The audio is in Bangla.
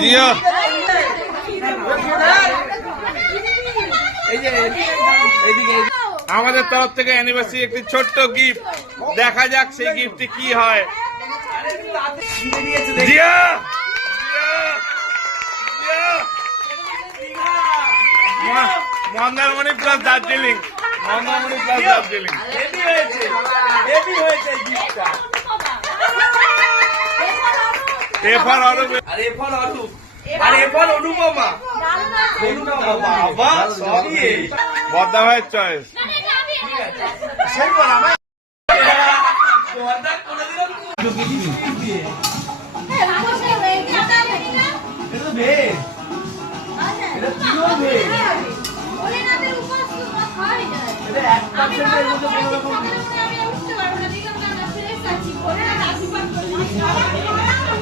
দিও। আমাদের তরফ থেকে অ্যানিভার্সারি একটি ছোট্ট গিফট, দেখা যাক সেই গিফটটি কি হয়। Jiya Mandarmani plus Darjeeling, Mandarmani plus Darjeeling. এফর অরূপ আর এফর অরূপ আর এফর অনুপমা। বাবা সবই বদ্দা ভাইয়ের চয়েস।